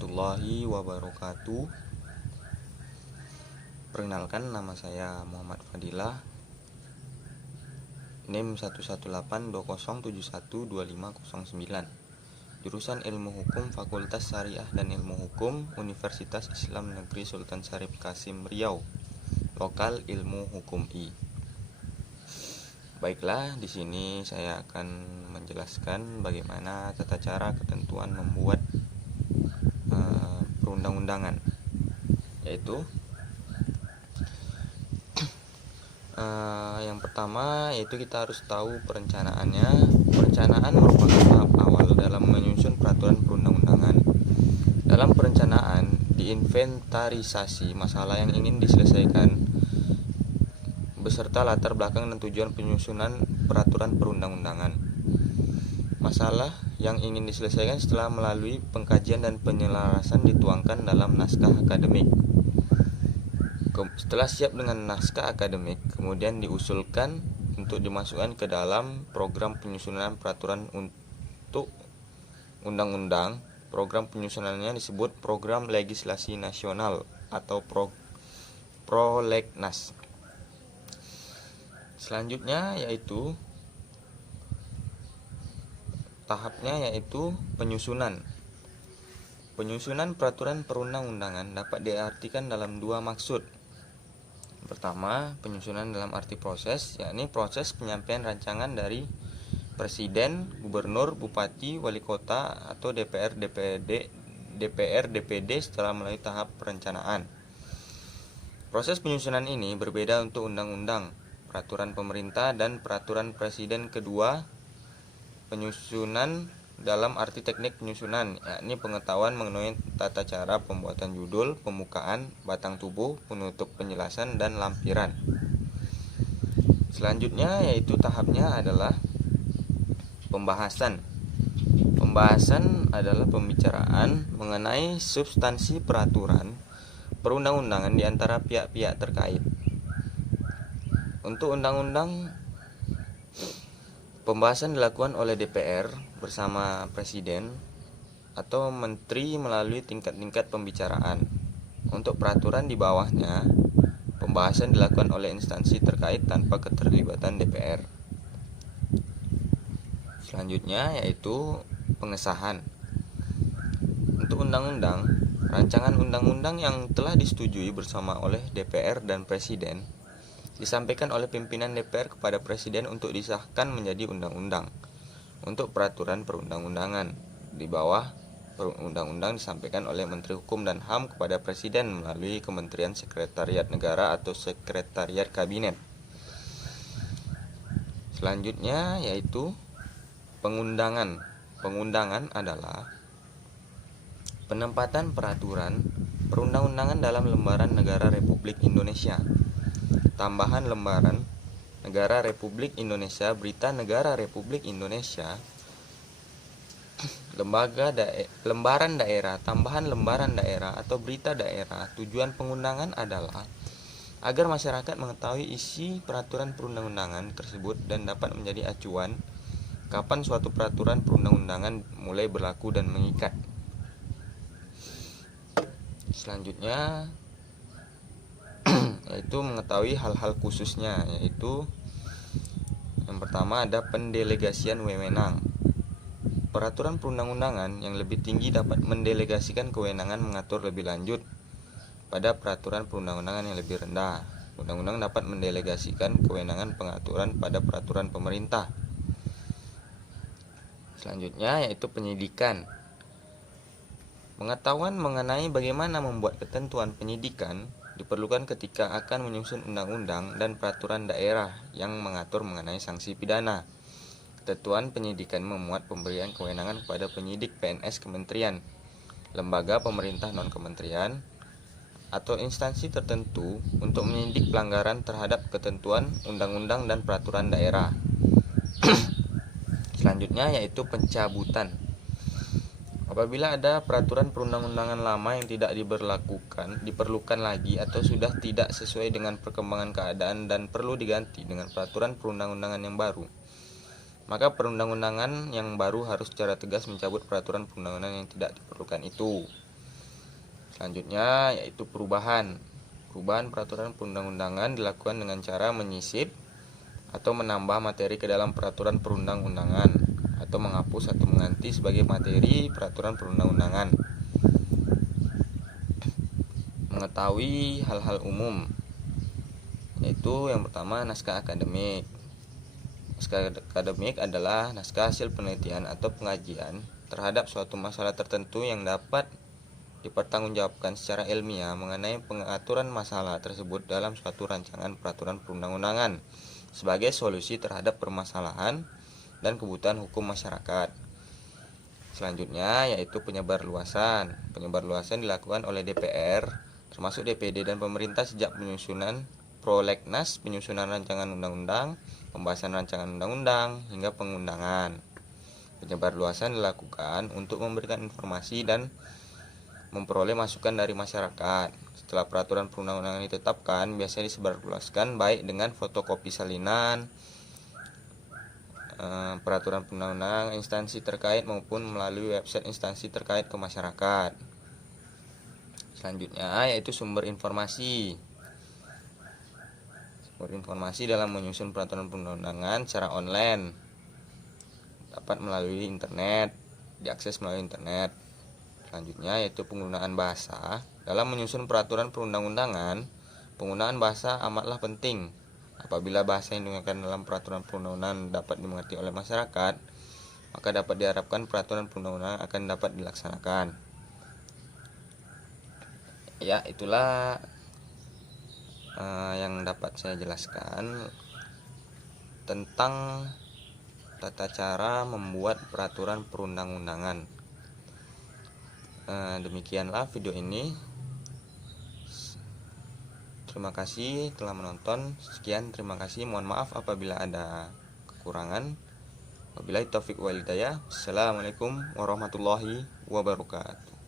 warahmatullahi wabarakatuh. Perkenalkan, nama saya Muhammad Fadilah, NIM 11820712509, jurusan Ilmu Hukum Fakultas Syariah dan Ilmu Hukum Universitas Islam Negeri Sultan Syarif Kasim Riau, lokal Ilmu Hukum I. Baiklah, di sini saya akan menjelaskan bagaimana tata cara ketentuan membuat perundang-undangan, yaitu yang pertama yaitu kita harus tahu perencanaannya. Perencanaan merupakan tahap awal dalam menyusun peraturan perundang-undangan. Dalam perencanaan, diinventarisasi masalah yang ingin diselesaikan beserta latar belakang dan tujuan penyusunan peraturan perundang-undangan. Masalah yang ingin diselesaikan setelah melalui pengkajian dan penyelarasan dituangkan dalam naskah akademik. Setelah siap dengan naskah akademik, kemudian diusulkan untuk dimasukkan ke dalam program penyusunan peraturan untuk undang-undang. Program penyusunannya disebut Program Legislasi Nasional atau Prolegnas. Selanjutnya yaitu tahapnya yaitu penyusunan. Penyusunan peraturan perundang-undangan dapat diartikan dalam dua maksud. Pertama, penyusunan dalam arti proses, yakni proses penyampaian rancangan dari presiden, gubernur, bupati, wali kota, atau DPR, DPD setelah melalui tahap perencanaan. Proses penyusunan ini berbeda untuk undang-undang, peraturan pemerintah, dan peraturan presiden. Kedua, penyusunan dalam arti teknik penyusunan, yakni pengetahuan mengenai tata cara pembuatan judul, pembukaan, batang tubuh, penutup penjelasan, dan lampiran. Selanjutnya yaitu tahapnya adalah pembahasan. Pembahasan adalah pembicaraan mengenai substansi peraturan perundang-undangan di antara pihak-pihak terkait. Untuk undang-undang, pembahasan dilakukan oleh DPR bersama presiden atau menteri melalui tingkat-tingkat pembicaraan. Untuk peraturan di bawahnya, pembahasan dilakukan oleh instansi terkait tanpa keterlibatan DPR. Selanjutnya yaitu pengesahan. Untuk undang-undang, rancangan undang-undang yang telah disetujui bersama oleh DPR dan presiden disampaikan oleh pimpinan DPR kepada presiden untuk disahkan menjadi undang-undang. Untuk peraturan perundang-undangan di bawah undang-undang disampaikan oleh Menteri Hukum dan HAM kepada presiden melalui Kementerian Sekretariat Negara atau Sekretariat Kabinet. Selanjutnya yaitu pengundangan. Pengundangan adalah penempatan peraturan perundang-undangan dalam lembaran negara Republik Indonesia. Tambahan lembaran negara Republik Indonesia, berita negara Republik Indonesia, lembaran daerah, tambahan lembaran daerah atau berita daerah. Tujuan pengundangan adalah agar masyarakat mengetahui isi peraturan perundang-undangan tersebut dan dapat menjadi acuan kapan suatu peraturan perundang-undangan mulai berlaku dan mengikat. Selanjutnya yaitu mengetahui hal-hal khususnya, yaitu yang pertama ada pendelegasian wewenang. Peraturan perundang-undangan yang lebih tinggi dapat mendelegasikan kewenangan mengatur lebih lanjut pada peraturan perundang-undangan yang lebih rendah. Undang-undang dapat mendelegasikan kewenangan pengaturan pada peraturan pemerintah. Selanjutnya yaitu penyidikan. Pengetahuan mengenai bagaimana membuat ketentuan penyidikan diperlukan ketika akan menyusun undang-undang dan peraturan daerah yang mengatur mengenai sanksi pidana. Ketentuan penyidikan memuat pemberian kewenangan kepada penyidik PNS kementerian, lembaga pemerintah non-kementerian, atau instansi tertentu untuk menyidik pelanggaran terhadap ketentuan undang-undang dan peraturan daerah. Selanjutnya yaitu pencabutan. Apabila ada peraturan perundang-undangan lama yang tidak diperlukan lagi atau sudah tidak sesuai dengan perkembangan keadaan dan perlu diganti dengan peraturan perundang-undangan yang baru, maka perundang-undangan yang baru harus secara tegas mencabut peraturan perundang-undangan yang tidak diperlukan itu. Selanjutnya yaitu perubahan. Perubahan peraturan perundang-undangan dilakukan dengan cara menyisip atau menambah materi ke dalam peraturan perundang-undangan atau menghapus atau mengganti sebagai materi peraturan perundang-undangan. Mengetahui hal-hal umum, yaitu yang pertama naskah akademik. Naskah akademik adalah naskah hasil penelitian atau pengajian terhadap suatu masalah tertentu yang dapat dipertanggungjawabkan secara ilmiah mengenai pengaturan masalah tersebut dalam suatu rancangan peraturan perundang-undangan sebagai solusi terhadap permasalahan dan kebutuhan hukum masyarakat. Selanjutnya yaitu penyebarluasan. Penyebarluasan dilakukan oleh DPR, termasuk DPD dan pemerintah sejak penyusunan prolegnas, penyusunan rancangan undang-undang, pembahasan rancangan undang-undang, hingga pengundangan. Penyebarluasan dilakukan untuk memberikan informasi dan memperoleh masukan dari masyarakat. Setelah peraturan perundang-undangan ditetapkan, biasanya disebarluaskan baik dengan fotokopi salinan peraturan perundang-undangan instansi terkait maupun melalui website instansi terkait ke masyarakat. Selanjutnya yaitu sumber informasi. Sumber informasi dalam menyusun peraturan perundang-undangan secara online dapat melalui internet, diakses melalui internet. Selanjutnya yaitu penggunaan bahasa. Dalam menyusun peraturan perundang-undangan, penggunaan bahasa amatlah penting. Apabila bahasa yang digunakan dalam peraturan perundang-undangan dapat dimengerti oleh masyarakat, maka dapat diharapkan peraturan perundang-undangan akan dapat dilaksanakan. Ya, itulah yang dapat saya jelaskan tentang tata cara membuat peraturan perundang-undangan. Demikianlah video ini. Terima kasih telah menonton. Sekian, terima kasih. Mohon maaf apabila ada kekurangan. Wabillahi taufiq wal hidayah. Assalamualaikum warahmatullahi wabarakatuh.